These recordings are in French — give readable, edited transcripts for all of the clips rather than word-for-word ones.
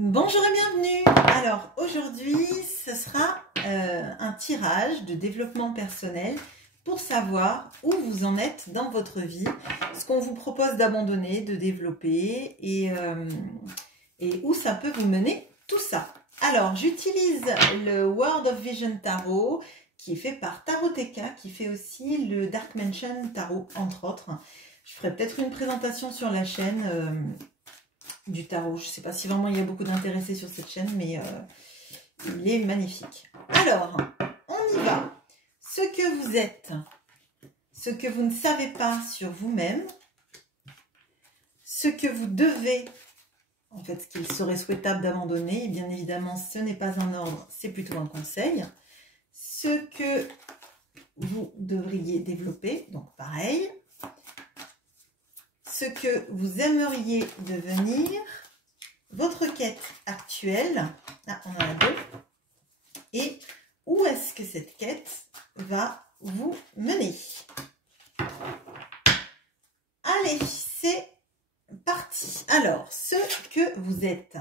Bonjour et bienvenue. Alors aujourd'hui ce sera un tirage de développement personnel pour savoir où vous en êtes dans votre vie, ce qu'on vous propose d'abandonner, de développer et où ça peut vous mener tout ça. Alors j'utilise le World of Vision Tarot qui est fait par Taroteka, qui fait aussi le Dark Mansion Tarot entre autres. Je ferai peut-être une présentation sur la chaîne du tarot. Je ne sais pas si vraiment il y a beaucoup d'intéressés sur cette chaîne, mais il est magnifique. Alors, on y va. Ce que vous êtes, ce que vous ne savez pas sur vous-même, ce que vous devez, en fait, ce qu'il serait souhaitable d'abandonner, et bien évidemment, ce n'est pas un ordre, c'est plutôt un conseil. Ce que vous devriez développer, donc pareil. Ce que vous aimeriez devenir, votre quête actuelle, ah, on en a deux, et où est-ce que cette quête va vous mener. Allez, c'est parti. Alors, ce que vous êtes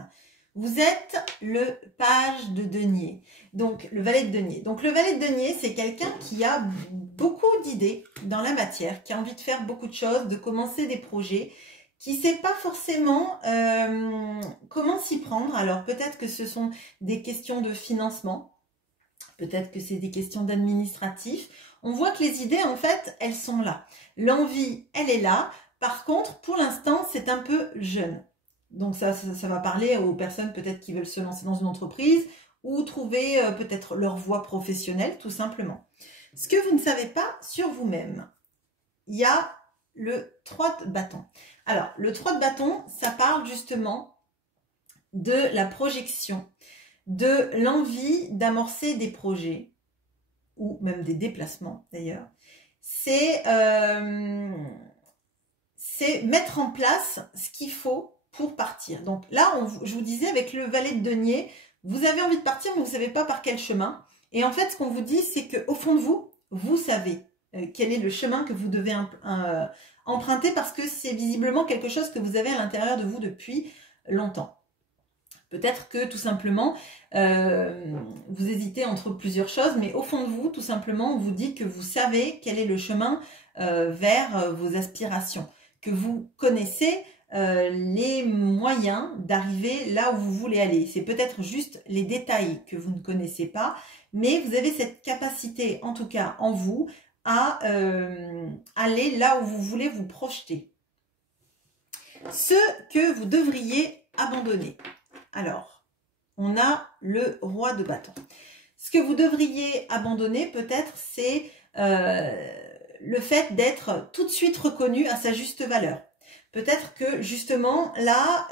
le page de denier, donc le valet de denier. Donc le valet de denier, c'est quelqu'un qui a beaucoup d'idées dans la matière, qui a envie de faire beaucoup de choses, de commencer des projets, qui ne sait pas forcément comment s'y prendre. Alors peut-être que ce sont des questions de financement, peut-être que c'est des questions d'administratif. On voit que les idées, en fait, elles sont là. L'envie, elle est là. Par contre, pour l'instant, c'est un peu jeune. Donc ça va parler aux personnes peut-être qui veulent se lancer dans une entreprise ou trouver peut-être leur voie professionnelle, tout simplement. Ce que vous ne savez pas sur vous-même, il y a le 3 de bâton. Alors, le 3 de bâton, ça parle justement de la projection, de l'envie d'amorcer des projets, ou même des déplacements d'ailleurs. C'est mettre en place ce qu'il faut pour partir. Donc là, je vous disais, avec le valet de denier, vous avez envie de partir, mais vous ne savez pas par quel chemin. Et en fait, ce qu'on vous dit, c'est qu'au fond de vous, vous savez quel est le chemin que vous devez emprunter, parce que c'est visiblement quelque chose que vous avez à l'intérieur de vous depuis longtemps. Peut-être que tout simplement, vous hésitez entre plusieurs choses, mais au fond de vous, tout simplement, vous dites que vous savez quel est le chemin vers vos aspirations, que vous connaissez les moyens d'arriver là où vous voulez aller. C'est peut-être juste les détails que vous ne connaissez pas, mais vous avez cette capacité, en tout cas en vous, à aller là où vous voulez vous projeter. Ce que vous devriez abandonner. Alors, on a le roi de bâton. Ce que vous devriez abandonner, peut-être, c'est le fait d'être tout de suite reconnu à sa juste valeur. Peut-être que, justement, là,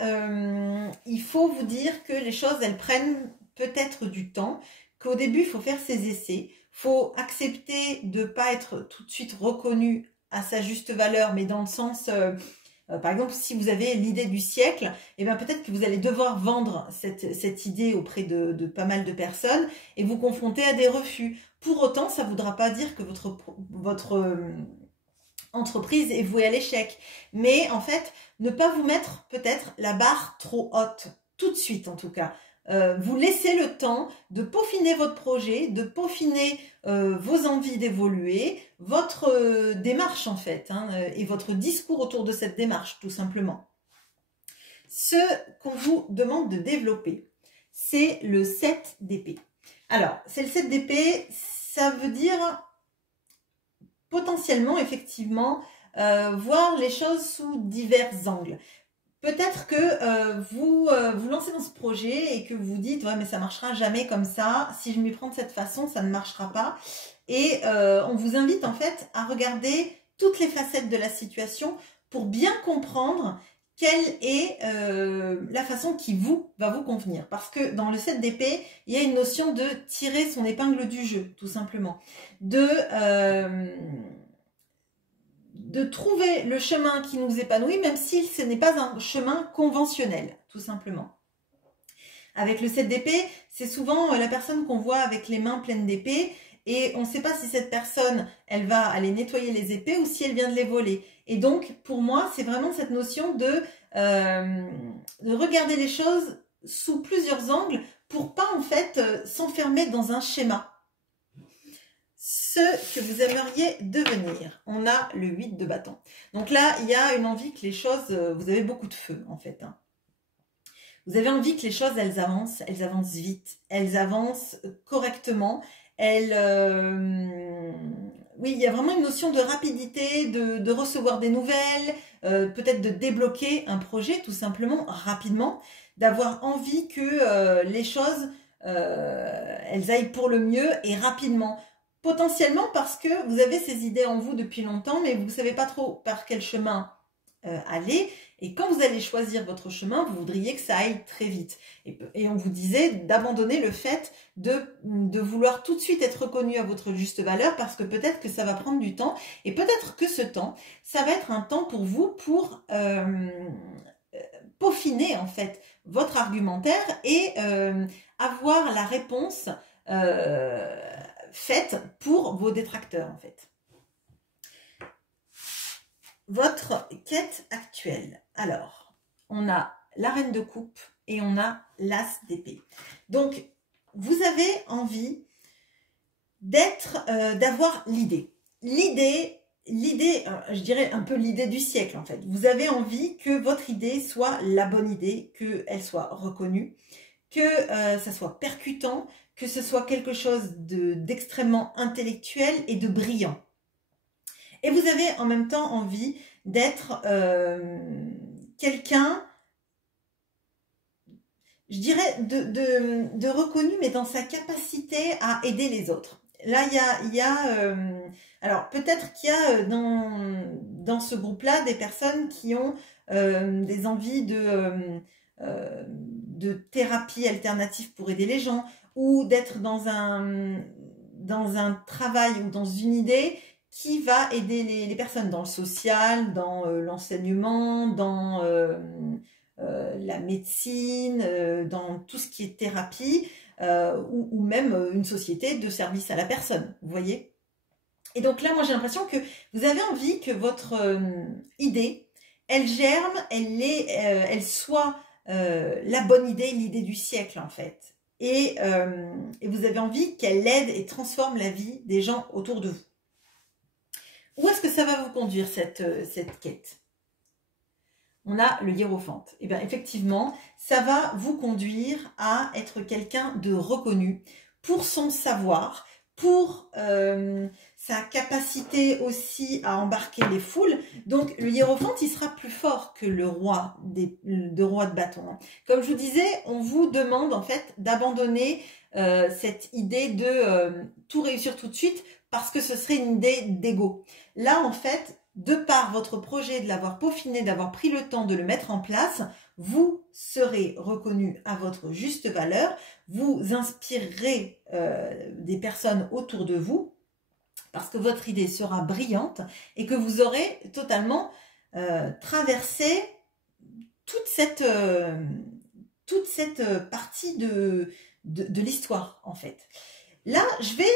il faut vous dire que les choses, elles prennent peut-être du temps, qu'au début, il faut faire ses essais, il faut accepter de ne pas être tout de suite reconnu à sa juste valeur, mais dans le sens... par exemple, si vous avez l'idée du siècle, eh bien peut-être que vous allez devoir vendre cette idée auprès de pas mal de personnes et vous confronter à des refus. Pour autant, ça ne voudra pas dire que votre entreprise est vouée à l'échec. Mais en fait, ne pas vous mettre peut-être la barre trop haute, tout de suite en tout cas. Vous laissez le temps de peaufiner votre projet, de peaufiner vos envies d'évoluer, votre démarche en fait, hein, et votre discours autour de cette démarche tout simplement. Ce qu'on vous demande de développer, c'est le 7 d'épée. Alors, c'est le 7 d'épée, ça veut dire potentiellement, effectivement, voir les choses sous divers angles. Peut-être que vous lancez dans ce projet et que vous dites « ouais, mais ça ne marchera jamais comme ça. Si je m'y prends de cette façon, ça ne marchera pas. » Et on vous invite en fait à regarder toutes les facettes de la situation pour bien comprendre quelle est la façon qui va vous convenir. Parce que dans le 7 d'épée, il y a une notion de tirer son épingle du jeu, tout simplement. De trouver le chemin qui nous épanouit, même si ce n'est pas un chemin conventionnel, tout simplement. Avec le 7 d'épée, c'est souvent la personne qu'on voit avec les mains pleines d'épées, et on ne sait pas si cette personne, elle va aller nettoyer les épées ou si elle vient de les voler. Et donc, pour moi, c'est vraiment cette notion de regarder les choses sous plusieurs angles pour pas en fait s'enfermer dans un schéma. Ce que vous aimeriez devenir. On a le 8 de bâton. Donc là, il y a une envie que les choses, vous avez beaucoup de feu en fait. Hein. Vous avez envie que les choses, elles avancent vite, elles avancent correctement. Oui, il y a vraiment une notion de rapidité, de recevoir des nouvelles, peut-être de débloquer un projet tout simplement rapidement, d'avoir envie que les choses, elles aillent pour le mieux et rapidement. Potentiellement parce que vous avez ces idées en vous depuis longtemps, mais vous ne savez pas trop par quel chemin aller. Et quand vous allez choisir votre chemin, vous voudriez que ça aille très vite. Et on vous disait d'abandonner le fait de vouloir tout de suite être reconnu à votre juste valeur parce que peut-être que ça va prendre du temps. Et peut-être que ce temps, ça va être un temps pour vous pour peaufiner en fait votre argumentaire et avoir la réponse faite pour vos détracteurs en fait. Votre quête actuelle. Alors, on a la reine de coupe et on a l'as d'épée. Donc, vous avez envie d'avoir l'idée. L'idée, je dirais un peu l'idée du siècle en fait. Vous avez envie que votre idée soit la bonne idée, qu'elle soit reconnue, que ça soit percutant, que ce soit quelque chose d'extrêmement intellectuel et de brillant. Et vous avez en même temps envie d'être quelqu'un, je dirais, de reconnu, mais dans sa capacité à aider les autres. Là, alors peut-être qu'il y a dans ce groupe-là des personnes qui ont des envies de thérapie alternative pour aider les gens, ou d'être dans un travail ou dans une idée qui va aider les personnes dans le social, dans l'enseignement, dans la médecine, dans tout ce qui est thérapie, ou même une société de service à la personne, vous voyez. Et donc là, moi j'ai l'impression que vous avez envie que votre idée, elle germe, elle soit la bonne idée, l'idée du siècle en fait. Et vous avez envie qu'elle aide et transforme la vie des gens autour de vous. Où est-ce que ça va vous conduire cette quête? On a le hiérophante. Et bien effectivement, ça va vous conduire à être quelqu'un de reconnu pour son savoir, pour sa capacité aussi à embarquer les foules. Donc le hiérophante, il sera plus fort que le roi de bâton. Comme je vous disais, on vous demande en fait d'abandonner cette idée de tout réussir tout de suite parce que ce serait une idée d'ego. Là, en fait, de par votre projet, de l'avoir peaufiné, d'avoir pris le temps de le mettre en place, vous serez reconnu à votre juste valeur, vous inspirerez des personnes autour de vous parce que votre idée sera brillante et que vous aurez totalement traversé toute cette partie de l'histoire en fait. Là, je vais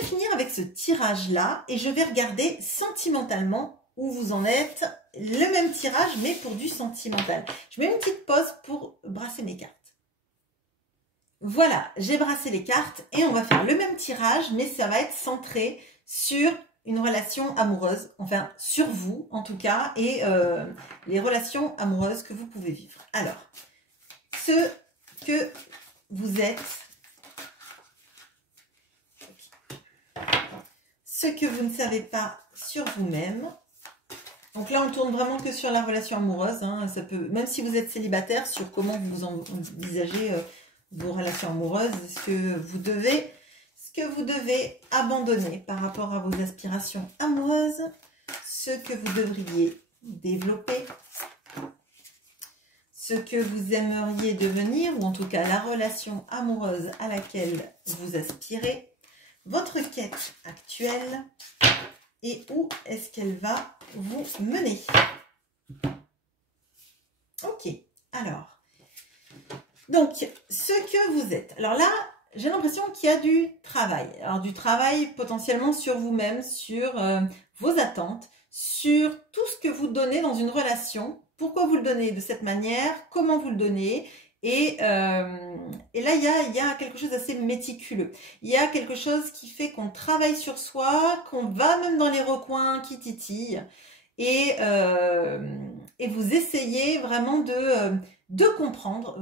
finir avec ce tirage-là et je vais regarder sentimentalement où vous en êtes. Le même tirage, mais pour du sentimental. Je mets une petite pause pour brasser mes cartes. Voilà, j'ai brassé les cartes et on va faire le même tirage, mais ça va être centré sur une relation amoureuse, enfin sur vous en tout cas, et les relations amoureuses que vous pouvez vivre. Alors, ce que vous êtes... Ce que vous ne savez pas sur vous-même. Donc là, on tourne vraiment que sur la relation amoureuse. Hein. Ça peut, même si vous êtes célibataire, sur comment vous envisagez vos relations amoureuses, ce que vous devez abandonner par rapport à vos aspirations amoureuses, ce que vous devriez développer, ce que vous aimeriez devenir, ou en tout cas la relation amoureuse à laquelle vous aspirez, votre quête actuelle et où est-ce qu'elle va vous mener. Ok, alors, donc, ce que vous êtes. Alors là, j'ai l'impression qu'il y a du travail. Alors du travail potentiellement sur vous-même, sur vos attentes, sur tout ce que vous donnez dans une relation pourquoi vous le donnez de cette manière, comment vous le donnez. Et là, il y a quelque chose d'assez méticuleux. Il y a quelque chose qui fait qu'on travaille sur soi, qu'on va même dans les recoins qui titillent. Et vous essayez vraiment de comprendre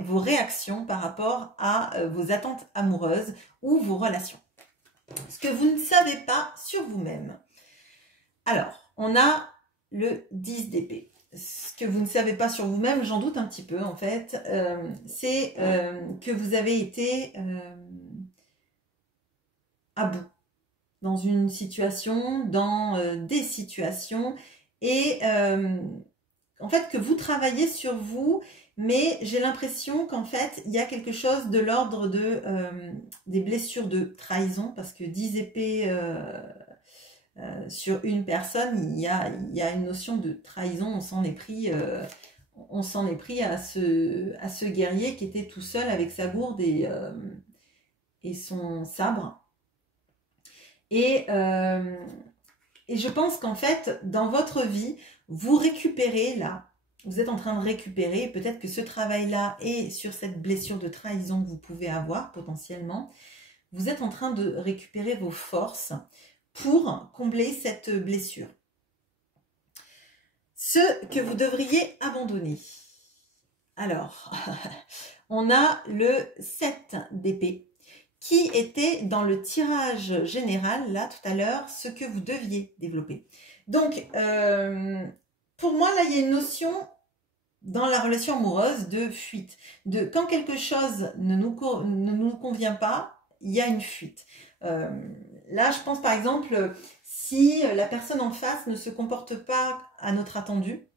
vos réactions par rapport à vos attentes amoureuses ou vos relations. Ce que vous ne savez pas sur vous-même. Alors, on a le 10 d'épée. Ce que vous ne savez pas sur vous-même, j'en doute un petit peu en fait, c'est que vous avez été à bout dans une situation, dans des situations, et en fait que vous travaillez sur vous, mais j'ai l'impression qu'en fait il y a quelque chose de l'ordre des blessures de trahison, parce que 10 épées sur une personne, il y a une notion de trahison. On s'en est pris à ce guerrier qui était tout seul avec sa gourde et son sabre. Et je pense qu'en fait, dans votre vie, vous récupérez là, vous êtes en train de récupérer, peut-être que ce travail-là est sur cette blessure de trahison que vous pouvez avoir potentiellement, vous êtes en train de récupérer vos forces pour combler cette blessure. Ce que vous devriez abandonner. Alors, on a le 7 d'épée qui était dans le tirage général, là, tout à l'heure, ce que vous deviez développer. Donc, pour moi, là, il y a une notion dans la relation amoureuse de fuite. De quand quelque chose ne nous convient pas, il y a une fuite. Là, je pense par exemple, si la personne en face ne se comporte pas à notre attendu,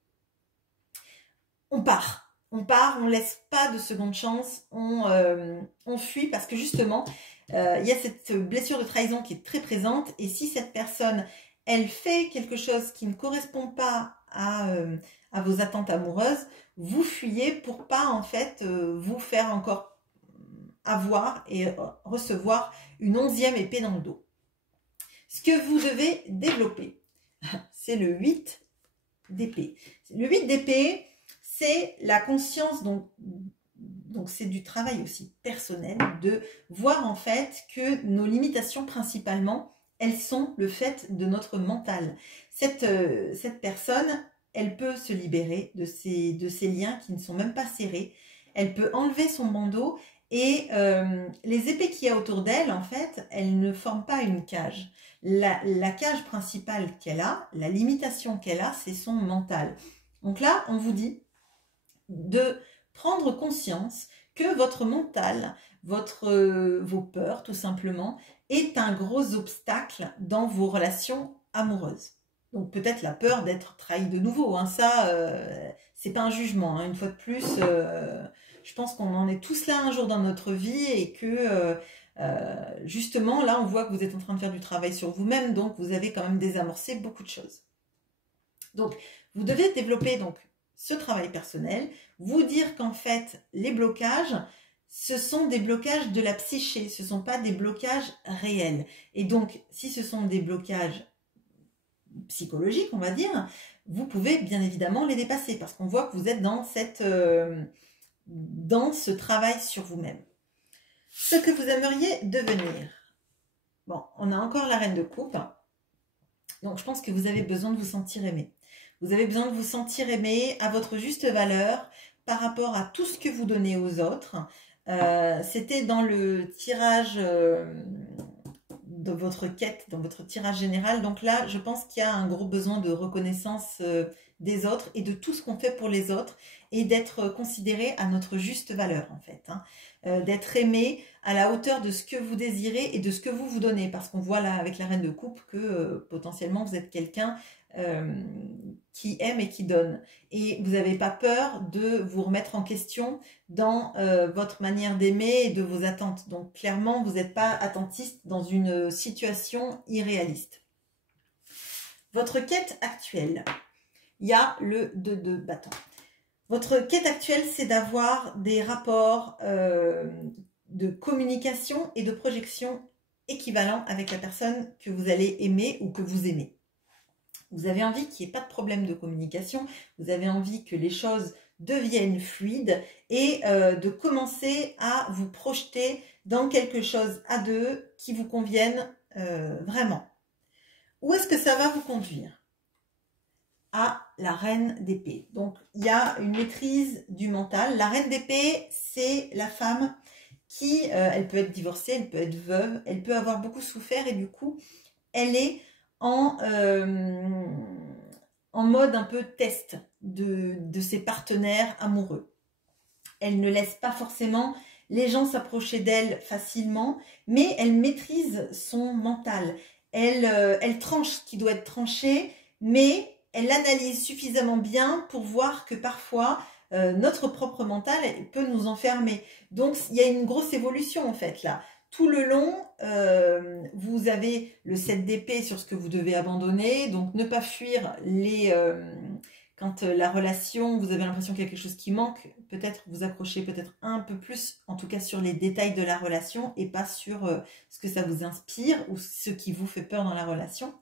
on part. On part, on laisse pas de seconde chance, on fuit parce que justement, il y a cette blessure de trahison qui est très présente. Et si cette personne, elle fait quelque chose qui ne correspond pas à vos attentes amoureuses, vous fuyez pour pas en fait vous faire encore avoir et recevoir une 11e épée dans le dos. Ce que vous devez développer, c'est le 8 d'épée. Le 8 d'épée, c'est la conscience, donc c'est du travail aussi personnel, de voir en fait que nos limitations principalement, elles sont le fait de notre mental. Cette personne, elle peut se libérer de ces liens qui ne sont même pas serrés. Elle peut enlever son bandeau et les épées qu'il y a autour d'elle, en fait, elles ne forment pas une cage. La cage principale qu'elle a, la limitation qu'elle a, c'est son mental. Donc là, on vous dit de prendre conscience que votre mental, vos peurs tout simplement, est un gros obstacle dans vos relations amoureuses. Donc peut-être la peur d'être trahi de nouveau, hein, ça, c'est pas un jugement, hein, une fois de plus, je pense qu'on en est tous là un jour dans notre vie et que justement là on voit que vous êtes en train de faire du travail sur vous-même, donc vous avez quand même désamorcé beaucoup de choses. Donc vous devez développer donc ce travail personnel, vous dire qu'en fait les blocages, ce sont des blocages de la psyché, ce ne sont pas des blocages réels. Et donc si ce sont des blocages psychologiques, on va dire, vous pouvez bien évidemment les dépasser parce qu'on voit que vous êtes dans ce travail sur vous-même. Ce que vous aimeriez devenir. Bon, on a encore la reine de coupe. Donc je pense que vous avez besoin de vous sentir aimé. Vous avez besoin de vous sentir aimé à votre juste valeur par rapport à tout ce que vous donnez aux autres. C'était dans le tirage de votre quête, dans votre tirage général. Donc là, je pense qu'il y a un gros besoin de reconnaissance des autres et de tout ce qu'on fait pour les autres et d'être considéré à notre juste valeur en fait. Hein. D'être aimé à la hauteur de ce que vous désirez et de ce que vous vous donnez. Parce qu'on voit là avec la reine de coupe que potentiellement vous êtes quelqu'un qui aime et qui donne. Et vous n'avez pas peur de vous remettre en question dans votre manière d'aimer et de vos attentes. Donc clairement, vous n'êtes pas attentiste dans une situation irréaliste. Votre quête actuelle, il y a le 2 de bâton. Votre quête actuelle, c'est d'avoir des rapports de communication et de projection équivalents avec la personne que vous allez aimer ou que vous aimez. Vous avez envie qu'il n'y ait pas de problème de communication, vous avez envie que les choses deviennent fluides et de commencer à vous projeter dans quelque chose à deux qui vous convienne vraiment. Où est-ce que ça va vous conduire? À la reine d'épée. Donc, il y a une maîtrise du mental. La reine d'épée, c'est la femme qui, elle peut être divorcée, elle peut être veuve, elle peut avoir beaucoup souffert et du coup, elle est en mode un peu test de ses partenaires amoureux. Elle ne laisse pas forcément les gens s'approcher d'elle facilement, mais elle maîtrise son mental. Elle tranche ce qui doit être tranché, mais elle analyse suffisamment bien pour voir que parfois, notre propre mental peut nous enfermer. Donc, il y a une grosse évolution en fait là. Tout le long, vous avez le 7 d'épée sur ce que vous devez abandonner. Donc, ne pas fuir quand la relation, vous avez l'impression qu'il y a quelque chose qui manque. Peut-être vous accrochez peut-être un peu plus, en tout cas sur les détails de la relation et pas sur ce que ça vous inspire ou ce qui vous fait peur dans la relation.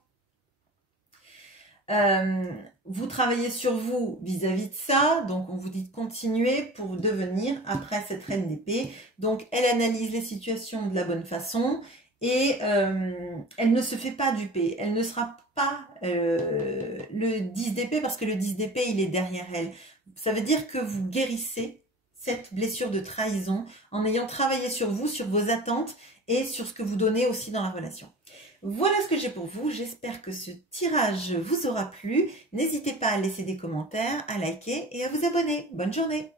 Vous travaillez sur vous vis-à-vis de ça, donc on vous dit de continuer pour devenir après cette reine d'épée. Donc elle analyse les situations de la bonne façon et elle ne se fait pas duper. Elle ne sera pas le 10 d'épée parce que le 10 d'épée il est derrière elle. Ça veut dire que vous guérissez cette blessure de trahison en ayant travaillé sur vous, sur vos attentes et sur ce que vous donnez aussi dans la relation. Voilà ce que j'ai pour vous. J'espère que ce tirage vous aura plu. N'hésitez pas à laisser des commentaires, à liker et à vous abonner. Bonne journée!